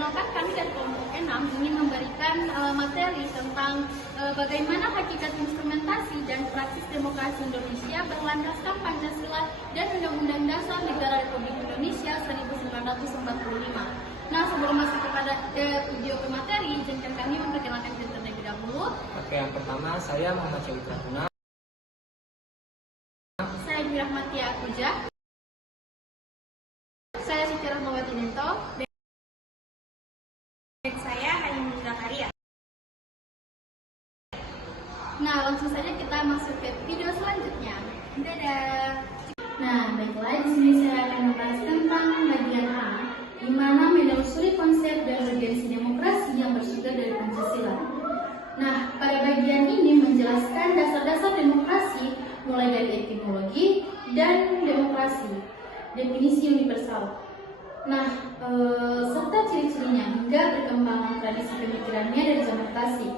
Perkenalkan, kami dari kelompok 6 ingin memberikan materi tentang bagaimana hakikat instrumentasi dan praktis demokrasi Indonesia berlandaskan Pancasila dan Undang-Undang Dasar Negara Republik Indonesia 1945. Nah, sebelum masuk kepada video ke materi, izinkan kami memperkenalkan diri terlebih dahulu. Oke, yang pertama saya Muhammad Syawik Ratuna. Saya Dirahmati Akuja. Saya Siti Rahmawati Dento. Dan saya Hayim Zakaria. Nah, langsung saja kita masuk ke video selanjutnya. Dadah. Nah, baiklah, di sini saya akan membahas tentang bagian A, di mana menelusuri konsep dan urgensi demokrasi yang bersumber dari Pancasila. Nah, pada bagian ini menjelaskan dasar-dasar demokrasi mulai dari etimologi dan demokrasi, definisi universal. Nah, serta ciri-cirinya hingga perkembangan tradisi pemikirannya dari zaman klasik,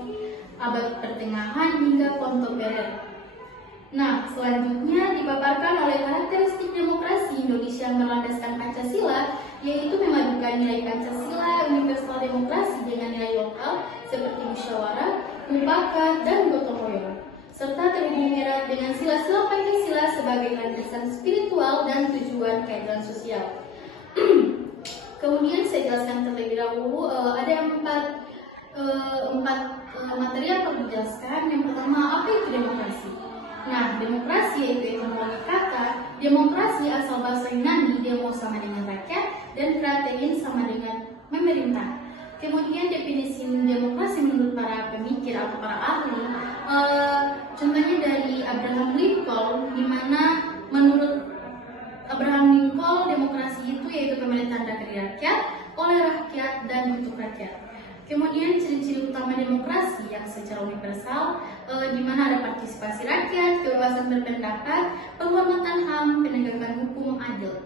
abad pertengahan hingga kontemporer. Nah, selanjutnya dipaparkan oleh karakteristik demokrasi Indonesia yang berlandaskan Pancasila, yaitu memadukan nilai Pancasila universal demokrasi dengan nilai lokal seperti musyawarah, mufakat, dan gotong royong, serta terhubung erat dengan sila-sila Pancasila sebagai landasan spiritual dan tujuan keadilan sosial. Kemudian saya jelaskan terlebih dahulu, ada empat materi yang perlu dijelaskan. Yang pertama, apa itu demokrasi? Nah, demokrasi yaitu etimologi kata demokrasi asal bahasa Yunani, demo sama dengan rakyat dan kratein sama dengan memerintah. Kemudian definisi demokrasi menurut para pemikir atau para ahli, contohnya dari Abraham Lincoln, di mana menurut Abraham Lincoln demokrasi itu yaitu pemerintahan dari rakyat, oleh rakyat, dan untuk rakyat. Kemudian ciri-ciri utama demokrasi yang secara universal, di mana ada partisipasi rakyat, kebebasan berpendapat, penghormatan HAM, penegakan hukum adil.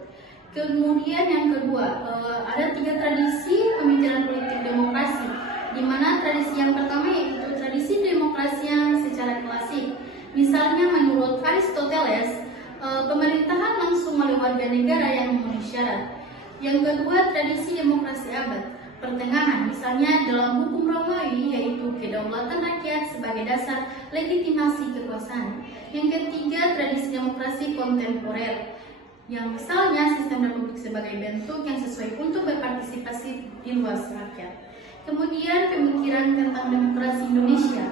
Kemudian yang kedua, ada 3 tradisi pemikiran politik demokrasi, di mana tradisi yang pertama yaitu tradisi demokrasi yang secara klasik. Misalnya menurut Aristoteles, pemerintahan langsung oleh warga negara yang memenuhi syarat. Yang kedua, tradisi demokrasi abad pertengahan, misalnya dalam hukum Romawi, yaitu kedaulatan rakyat sebagai dasar legitimasi kekuasaan. Yang ketiga, tradisi demokrasi kontemporer, yang misalnya sistem republik sebagai bentuk yang sesuai untuk berpartisipasi di luas rakyat. Kemudian pemikiran tentang demokrasi Indonesia.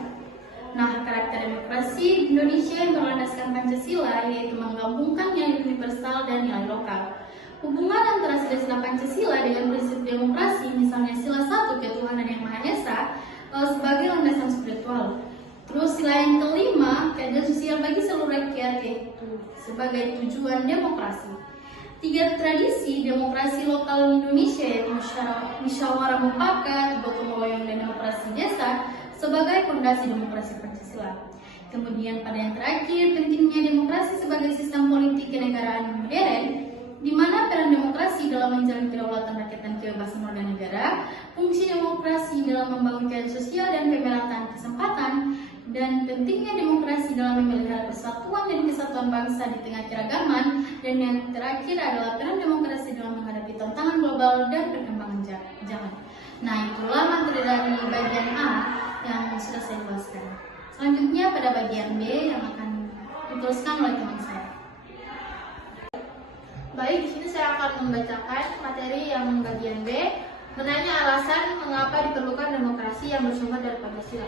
Nah, karakter demokrasi Indonesia yang berlandaskan Pancasila yaitu menggabungkan nilai universal dan nilai lokal. Hubungan antara sila-sila Pancasila dengan prinsip demokrasi, misalnya sila 1 ketuhanan yang Maha Esa, sebagai landasan spiritual. Terus sila yang kelima, keadilan sosial bagi seluruh rakyat, yaitu sebagai tujuan demokrasi. 3 tradisi demokrasi lokal Indonesia yaitu musyawarah mufakat, gotong royong, dan demokrasi desa sebagai fondasi demokrasi Pancasila. Kemudian pada yang terakhir, pentingnya demokrasi sebagai sistem politik kenegaraan modern, di mana peran demokrasi dalam menjamin kedaulatan rakyat dan kebebasan warga negara, fungsi demokrasi dalam membangun keadilan sosial dan pemerataan kesempatan, dan pentingnya demokrasi dalam memelihara persatuan dan kesatuan bangsa di tengah keragaman, dan yang terakhir adalah peran demokrasi dalam menghadapi tantangan global dan perkembangan zaman. Nah, itulah materi dari bagian A yang sudah saya jelaskan. Selanjutnya pada bagian B yang akan dituliskan oleh teman saya. Baik, di sini saya akan membacakan materi yang bagian B, menanya alasan mengapa diperlukan demokrasi yang bersumber dari Pancasila.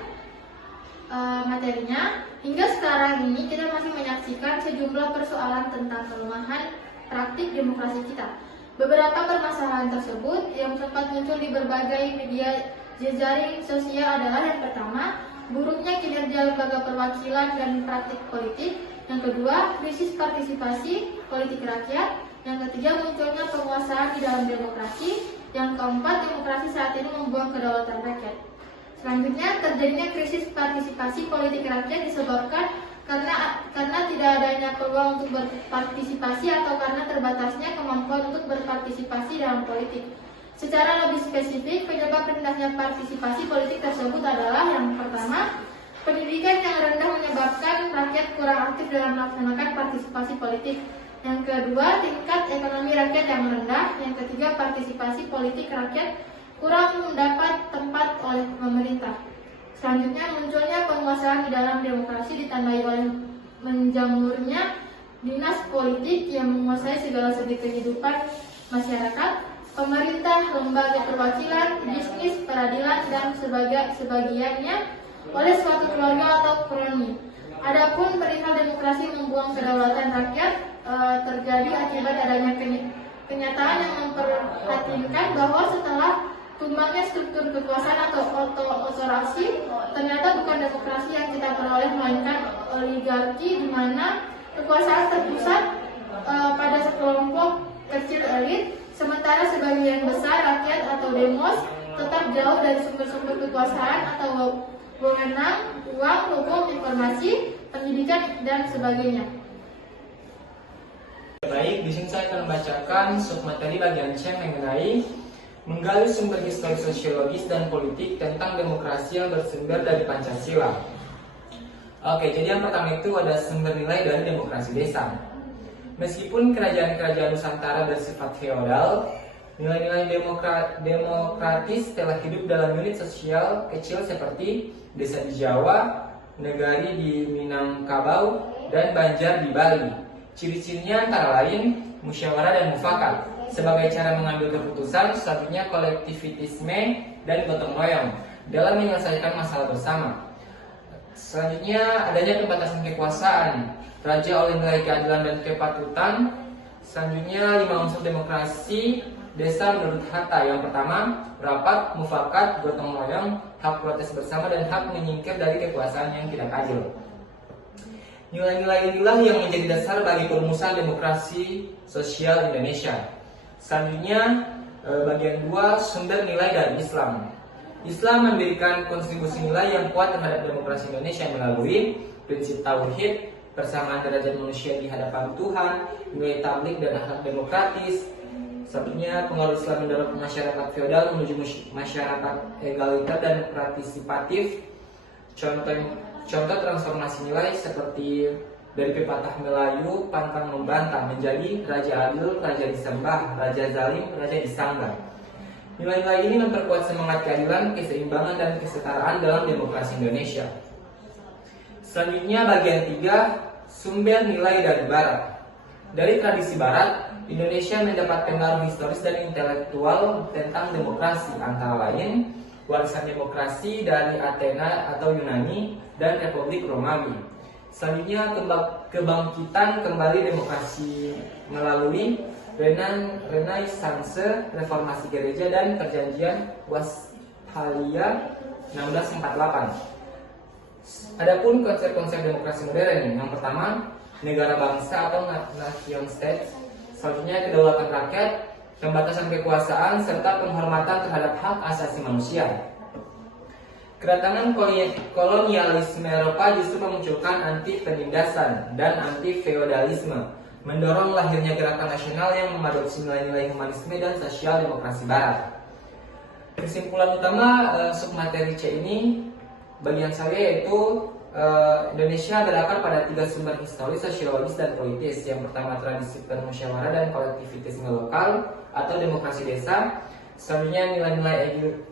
Materinya, hingga sekarang ini kita masih menyaksikan sejumlah persoalan tentang kelemahan praktik demokrasi kita. Beberapa permasalahan tersebut yang sempat muncul di berbagai media jejaring sosial adalah yang pertama, buruknya kinerja lembaga perwakilan dan praktik politik. Yang kedua, krisis partisipasi politik rakyat. Yang ketiga, munculnya penguasaan di dalam demokrasi. Yang keempat, demokrasi saat ini membuang kedaulatan rakyat. Selanjutnya, terjadinya krisis partisipasi politik rakyat disebabkan karena tidak adanya peluang untuk berpartisipasi atau karena terbatasnya kemampuan untuk berpartisipasi dalam politik. Secara lebih spesifik, penyebab rendahnya partisipasi politik tersebut adalah yang pertama, pendidikan yang rendah menyebabkan rakyat kurang aktif dalam melaksanakan partisipasi politik. Yang kedua, tingkat ekonomi rakyat yang rendah. Yang ketiga, partisipasi politik rakyat kurang mendapat tempat oleh pemerintah. Selanjutnya, munculnya penguasaan di dalam demokrasi ditandai oleh menjamurnya dinas politik yang menguasai segala segi kehidupan masyarakat, pemerintah, lembaga perwakilan, bisnis, peradilan, dan sebagiannya oleh suatu keluarga atau kroni. Adapun perihal demokrasi membuang kedaulatan rakyat terjadi akibat adanya kenyataan yang memperhatikan bahwa setelah tumbangnya struktur kekuasaan atau otorasi, ternyata bukan demokrasi yang kita peroleh, melainkan oligarki di mana kekuasaan terpusat pada sekelompok kecil elit, sementara sebagian besar rakyat atau demos tetap jauh dari sumber-sumber kekuasaan atau wewenang, uang, hukum, informasi, pendidikan, dan sebagainya. Baik, di sini saya akan membacakan submateri bagian C mengenai menggali sumber historis sosiologis dan politik tentang demokrasi yang bersumber dari Pancasila. Oke, jadi yang pertama itu ada sumber nilai dari demokrasi desa. Meskipun kerajaan-kerajaan Nusantara bersifat feodal, nilai-nilai demokratis telah hidup dalam unit sosial kecil seperti desa di Jawa, negari di Minangkabau, dan Banjar di Bali. Ciri-cirinya antara lain musyawarah dan mufakat sebagai cara mengambil keputusan, selanjutnya kolektivitisme dan gotong royong dalam menyelesaikan masalah bersama. Selanjutnya adanya pembatasan kekuasaan, raja oleh nilai keadilan dan kepatutan. Selanjutnya 5 unsur demokrasi desa menurut Hatta. Yang pertama, rapat, mufakat, gotong royong, hak protes bersama, dan hak menyingkir dari kekuasaan yang tidak adil. Nilai-nilai inilah yang menjadi dasar bagi perumusan demokrasi sosial Indonesia. Selanjutnya, bagian 2, sumber nilai dari Islam. Islam memberikan kontribusi nilai yang kuat terhadap demokrasi Indonesia melalui prinsip tauhid, persamaan derajat manusia di hadapan Tuhan, nilai tablik dan akhlak demokratis. Selanjutnya, pengaruh Islam mendorong masyarakat feodal menuju masyarakat egaliter dan partisipatif. Contoh transformasi nilai seperti dari pepatah Melayu pantang membantah menjadi raja adil, raja disembah, raja zalim, raja disanggah. Nilai-nilai ini memperkuat semangat keadilan, keseimbangan, dan kesetaraan dalam demokrasi Indonesia. Selanjutnya bagian 3, sumber nilai dari Barat. Dari tradisi Barat, Indonesia mendapat pengaruh historis dan intelektual tentang demokrasi, antara lain warisan demokrasi dari Athena atau Yunani dan Republik Romawi. Selanjutnya kebangkitan kembali demokrasi melalui Renaissance, reformasi gereja, dan perjanjian Westphalia 1648. Adapun konsep-konsep demokrasi modern, yang pertama negara bangsa atau nation state, selanjutnya kedaulatan rakyat, pembatasan kekuasaan, serta penghormatan terhadap hak asasi manusia. Kedatangan kolonialisme Eropa justru memunculkan anti penindasan dan anti feodalisme, mendorong lahirnya gerakan nasional yang mengadopsi nilai-nilai humanisme dan sosial demokrasi Barat. Kesimpulan utama submateri C ini bagian saya yaitu Indonesia berakar pada 3 sumber historis, sosiologis, dan politis. Yang pertama, tradisi permusyawarah dan kolektivitisme lokal atau demokrasi desa. Selanjutnya, nilai-nilai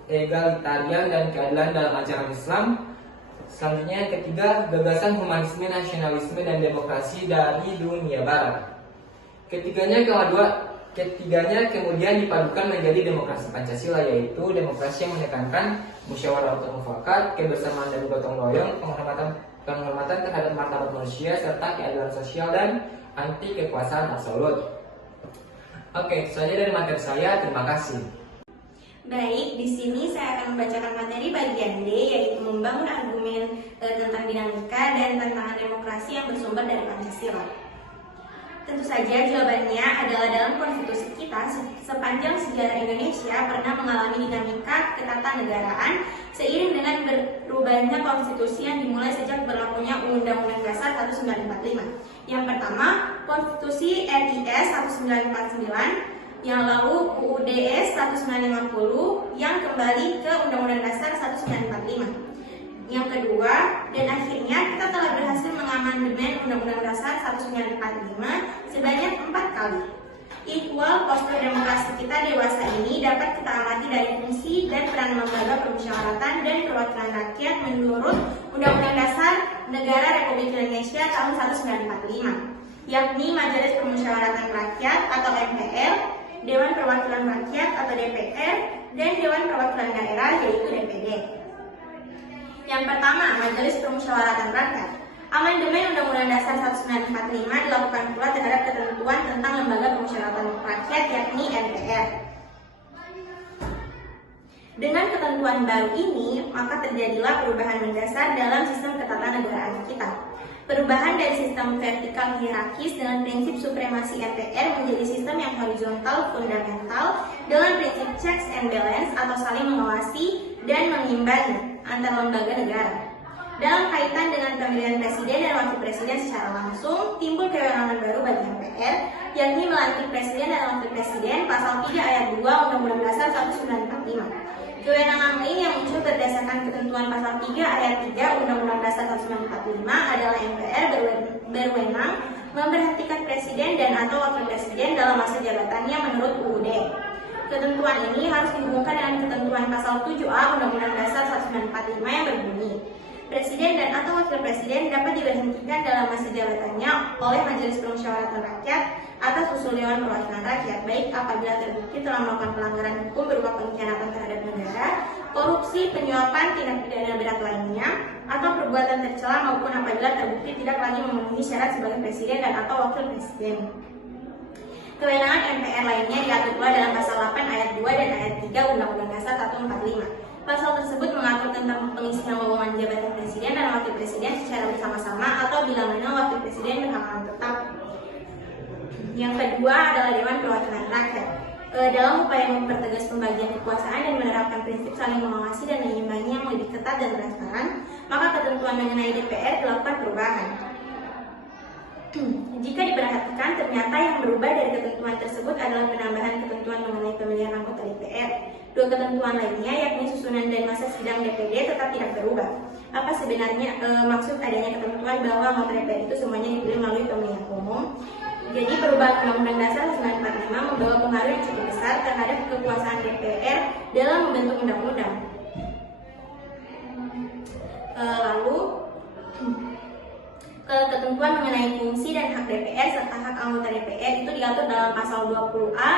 egalitarian dan keadilan dalam ajaran Islam. Selanjutnya, yang ketiga, gagasan humanisme, nasionalisme, dan demokrasi dari dunia Barat. Ketiganya kemudian dipadukan menjadi demokrasi Pancasila, yaitu demokrasi yang menekankan musyawarah atau mufakat, kebersamaan dan gotong royong, penghormatan terhadap martabat manusia, serta keadilan sosial dan anti kekuasaan absolut. Oke, itu saja dari materi saya. Terima kasih. Baik, di sini saya akan membacakan materi bagian D, yaitu membangun argumen tentang dinamika dan tantangan demokrasi yang bersumber dari Pancasila. Tentu saja jawabannya adalah dalam konstitusi kita sepanjang sejarah Indonesia pernah mengalami dinamika ketatanegaraan seiring dengan berubahnya konstitusi yang dimulai sejak berlakunya Undang-Undang Dasar 1945. Yang pertama, Konstitusi RIS 1949, yang lalu UUDS 1950, yang kembali ke Undang-Undang Dasar 1945. Yang kedua, dan akhirnya kita telah berhasil mengamandemen Undang-Undang Dasar 1945 sebanyak 4 kali. spiritual postur demokrasi kita dewasa ini dapat kita amati dari fungsi dan peran lembaga permusyawaratan dan perwakilan rakyat menurut Undang-Undang Dasar Negara Republik Indonesia tahun 1945, yakni Majelis Permusyawaratan Rakyat atau MPR, Dewan Perwakilan Rakyat atau DPR, dan Dewan Perwakilan Daerah yaitu DPD. Yang pertama, Majelis Permusyawaratan Rakyat. Amandemen Undang-Undang Dasar 1945 dilakukan pula terhadap ketentuan tentang Lembaga Permusyawaratan Rakyat yakni MPR. Dengan ketentuan baru ini, maka terjadilah perubahan mendasar dalam sistem ketatanegaraan kita. Perubahan dari sistem vertikal hierarkis dengan prinsip supremasi MPR menjadi sistem yang horizontal fundamental dengan prinsip checks and balance atau saling mengawasi dan mengimbangi antar lembaga negara. Dalam kaitan dengan pemilihan presiden dan wakil presiden secara langsung, timbul kewenangan baru bagi MPR, yakni melantik presiden dan wakil presiden pasal 3 ayat 2 Undang-Undang Dasar 1945. Kewenangan lain yang muncul berdasarkan ketentuan pasal 3 ayat 3 Undang-Undang Dasar 1945 adalah MPR berwenang memberhentikan presiden dan atau wakil presiden dalam masa jabatannya menurut UUD. Ketentuan ini harus dihubungkan dengan ketentuan pasal 7A Undang-Undang Dasar 1945 yang berbunyi, Presiden dan atau wakil presiden dapat diberhentikan dalam masa jabatannya oleh Majelis Permusyawaratan Rakyat atas usul Dewan Perwakilan Rakyat, baik apabila terbukti telah melakukan pelanggaran hukum berupa pengkhianatan terhadap negara, korupsi, penyuapan, tindak pidana berat lainnya, atau perbuatan tercela maupun apabila terbukti tidak lagi memenuhi syarat sebagai presiden dan atau wakil presiden. Kewenangan MPR lainnya diatur pula dalam pasal 8 ayat 2 dan ayat 3 Undang-Undang Dasar 1945. Pasal tersebut mengatur tentang pengisian lowongan jabatan presiden dan wakil presiden secara bersama-sama atau bila mana wakil presiden berhalangan tetap. Yang kedua adalah Dewan Perwakilan Rakyat. Dalam upaya mempertegas pembagian kekuasaan dan menerapkan prinsip saling mengawasi dan menyimbangi yang lebih ketat dan transparan, maka ketentuan mengenai DPR dilakukan perubahan. Jika diperhatikan, ternyata yang berubah dari ketentuan tersebut adalah penambahan ketentuan mengenai pemilihan anggota DPR. Dua ketentuan lainnya, yakni susunan dan masa sidang DPD, tetap tidak berubah. Apa sebenarnya maksud adanya ketentuan bahwa anggota DPR itu semuanya dipilih melalui pemilihan umum? Jadi perubahan Undang-Undang Dasar 1945 membawa pengaruh yang cukup besar terhadap kekuasaan DPR dalam membentuk undang-undang. Lalu ketentuan mengenai fungsi dan hak DPR serta hak anggota DPR itu diatur dalam pasal 20A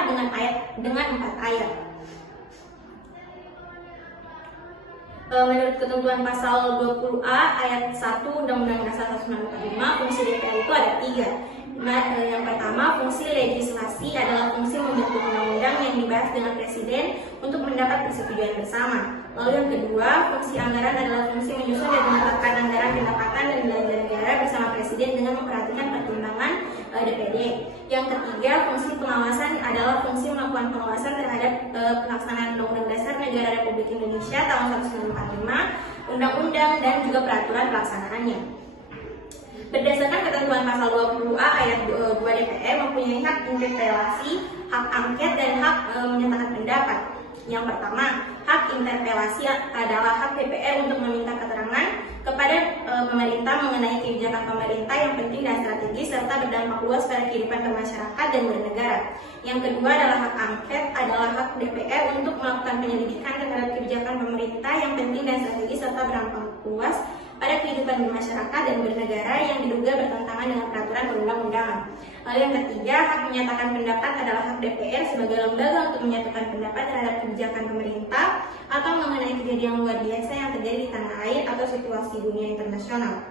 dengan 4 ayat. Menurut ketentuan pasal 20A ayat 1 Undang-Undang Dasar 1945, fungsi DPR itu ada 3. Yang pertama, fungsi legislasi adalah fungsi membentuk undang-undang yang dibahas dengan presiden untuk mendapat persetujuan bersama. Lalu yang kedua, fungsi anggaran adalah fungsi menyusun dan menetapkan anggaran pendapatan dan belanja negara bersama presiden dengan memperhatikan pertimbangan DPD. Yang ketiga, fungsi pengawasan adalah fungsi melakukan pengawasan terhadap pelaksanaan Undang-Undang Dasar Negara Republik Indonesia tahun 1945, undang-undang dan juga peraturan pelaksanaannya. Berdasarkan ketentuan pasal 20A ayat 2 DPR mempunyai hak interpelasi, hak angket, dan hak menyatakan pendapat. Yang pertama, hak interpelasi adalah hak DPR untuk meminta keterangan kepada pemerintah mengenai kebijakan pemerintah yang penting dan strategis serta berdampak luas pada kehidupan bermasyarakat dan bernegara. Yang kedua adalah hak angket adalah hak DPR untuk melakukan penyelidikan terhadap kebijakan pemerintah yang penting dan strategis serta berdampak luas pada kehidupan bermasyarakat dan bernegara yang diduga bertentangan dengan peraturan perundang-undangan. Lalu yang ketiga, hak menyatakan pendapat adalah hak DPR sebagai lembaga untuk menyatakan pendapat terhadap kebijakan pemerintah atau mengenai kejadian luar biasa yang terjadi di tanah air atau situasi dunia internasional.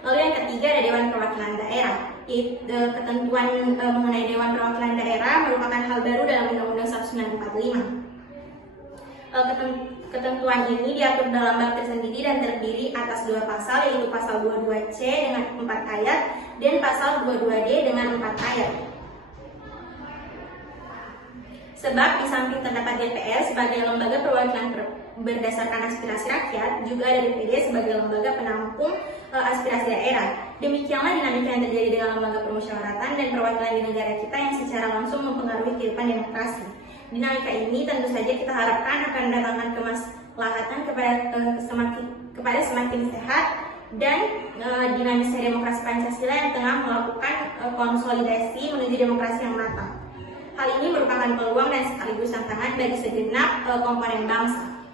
Lalu yang ketiga ada Dewan Perwakilan Daerah. Ketentuan mengenai Dewan Perwakilan Daerah merupakan hal baru dalam Undang-Undang 1945. Ketentuan ini diatur dalam bab tersendiri dan terdiri atas 2 pasal, yaitu pasal 22C dengan 4 ayat dan pasal 22D dengan 4 ayat. Sebab di samping terdapat DPR sebagai lembaga perwakilan berdasarkan aspirasi rakyat, juga ada DPD sebagai lembaga penampung aspirasi daerah. Demikianlah dinamika yang terjadi dengan lembaga permusyawaratan dan perwakilan di negara kita yang secara langsung mempengaruhi kehidupan demokrasi. Dinamika ini tentu saja kita harapkan akan mendatangkan kemaslahatan kepada semakin sehat dan dinamisnya demokrasi Pancasila yang tengah melakukan konsolidasi menuju demokrasi yang matang. Hal ini merupakan peluang dan sekaligus tantangan bagi segenap komponen bangsa.